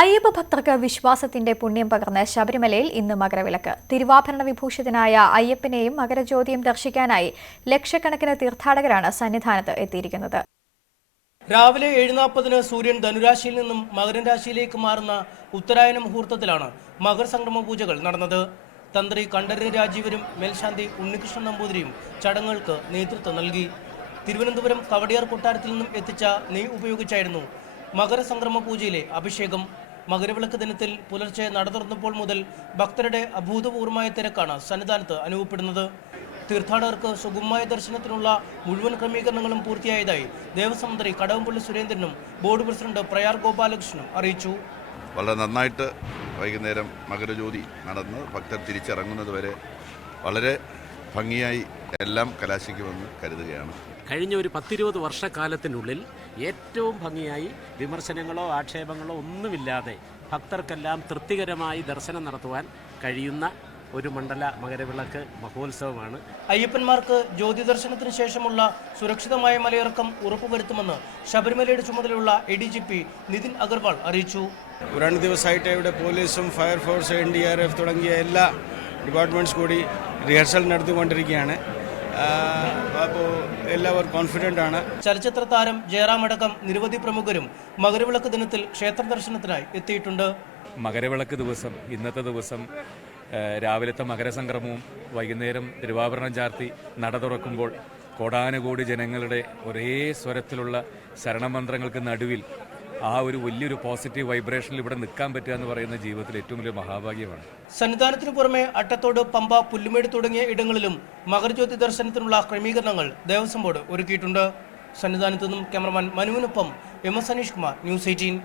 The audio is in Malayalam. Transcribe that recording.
അയ്യപ്പ ഭക്തർക്ക് വിശ്വാസത്തിന്റെ പുണ്യം പകർന്ന് ശബരിമലയിൽ ഇന്ന് മകരവിളക്ക്. തിരുവാഭരണ വിഭൂഷിതനായ അയ്യപ്പനെയും മകരജ്യോതിയും ദർശിക്കാനായി ലക്ഷക്കണക്കിന് തീർത്ഥാടകരാണ് സന്നിധാനത്ത് എത്തിയിരിക്കുന്നത്. രാവിലെ 7:40 സൂര്യൻ ധനുരാശിയിൽ നിന്നും മകരൻ രാശിയിലേക്ക് മാറുന്ന ഉത്തരായന മുഹൂർത്തത്തിലാണ് മകരസംക്രമ പൂജകൾ നടന്നത്. തന്ത്രി കണ്ഠരര് രാജീവരും മേൽശാന്തി ഉണ്ണികൃഷ്ണൻ നമ്പൂതിരിയും ചടങ്ങുകൾക്ക് നേതൃത്വം നൽകി. തിരുവനന്തപുരം കവടിയാർ കൊട്ടാരത്തിൽ നിന്നും എത്തിച്ച നെയ്യ് ഉപയോഗിച്ചായിരുന്നു മകരസംക്രമ പൂജയിലെ അഭിഷേകം. മകരവിളക്ക് ദിനത്തിൽ പുലർച്ചെ നട തുറന്നപ്പോൾ മുതൽ ഭക്തരുടെ അഭൂതപൂർവമായ തിരക്കാണ് സന്നിധാനത്ത് അനുഭവപ്പെടുന്നത്. തീർത്ഥാടകർക്ക് സുഗമമായ ദർശനത്തിനുള്ള മുഴുവൻ ക്രമീകരണങ്ങളും പൂർത്തിയായതായി ദേവസ്വം മന്ത്രി കടകംപള്ളി സുരേന്ദ്രനും ബോർഡ് പ്രസിഡന്റ് പ്രയാർ ഗോപാലകൃഷ്ണനും അറിയിച്ചു. വളരെ നന്നായിട്ട് വൈകുന്നേരം മകരജ്യോതി നടന്ന് ഭക്തർ തിരിച്ചിറങ്ങുന്നത് വരെ വളരെ ഭംഗിയായി എല്ലാം കലാശിക്കുമെന്ന് കരുതുകയാണ്. കഴിഞ്ഞ ഒരു 10-20 വർഷക്കാലത്തിനുള്ളിൽ ഏറ്റവും ഭംഗിയായി വിമർശനങ്ങളോ ആക്ഷേപങ്ങളോ ഒന്നുമില്ലാതെ ഭക്തർക്കെല്ലാം തൃപ്തികരമായി ദർശനം നടത്തുവാൻ കഴിയുന്ന ഒരു മണ്ഡല മകരവിളക്ക് മഹോത്സവമാണ്. അയ്യപ്പന്മാർക്ക് ജ്യോതി ദർശനത്തിന് ശേഷമുള്ള സുരക്ഷിതമായ മലയിറക്കം ഉറപ്പുവരുത്തുമെന്ന് ശബരിമലയുടെ ചുമതലയുള്ള ADGP നിതിൻ അഗർവാൾ അറിയിച്ചു. രണ്ട് ദിവസമായിട്ട് ഇവിടെ പോലീസും ഫയർഫോഴ്സ് NDRF തുടങ്ങിയ എല്ലാ ഡിപ്പാർട്ട്മെൻറ്റ്സ് കൂടി റിഹേഴ്സൽ നടത്തിക്കൊണ്ടിരിക്കുകയാണ്. അപ്പോൾ എല്ലാവരും കോൺഫിഡൻ്റ് ആണ്. ചലച്ചിത്ര താരം ജയറാം അടക്കം നിരവധി പ്രമുഖരും മകരവിളക്ക് ദിനത്തിൽ ക്ഷേത്ര ദർശനത്തിനായി എത്തിയിട്ടുണ്ട്. മകരവിളക്ക് ദിവസം ഇന്നത്തെ ദിവസം രാവിലത്തെ മകരസംക്രമവും വൈകുന്നേരം തിരുവാഭരണം ചാർത്തി നട തുറക്കുമ്പോൾ കോടാനുകോടി ജനങ്ങളുടെ ഒരേ സ്വരത്തിലുള്ള ശരണമന്ത്രങ്ങൾക്ക് നടുവിൽ ആ ഒരു വലിയൊരു പോസിറ്റീവ് വൈബ്രേഷനിൽ ഇവിടെ നിൽക്കാൻ പറ്റുക എന്ന് പറയുന്ന ജീവിതത്തിൽ ഏറ്റവും വലിയ മഹാഭാഗ്യമാണ്. സന്നിധാനത്തിന് പുറമെ അട്ടത്തോട്, പമ്പ, പുല്ലുമേട് തുടങ്ങിയ ഇടങ്ങളിലും മകരജ്യോതി ദർശനത്തിനുള്ള ക്രമീകരണങ്ങൾ ദേവസ്വം ബോർഡ് ഒരുക്കിയിട്ടുണ്ട്. സന്നിധാനത്തു നിന്നും ക്യാമറമാൻ മനുവിനൊപ്പം MS അനീഷ് കുമാർ, News 18.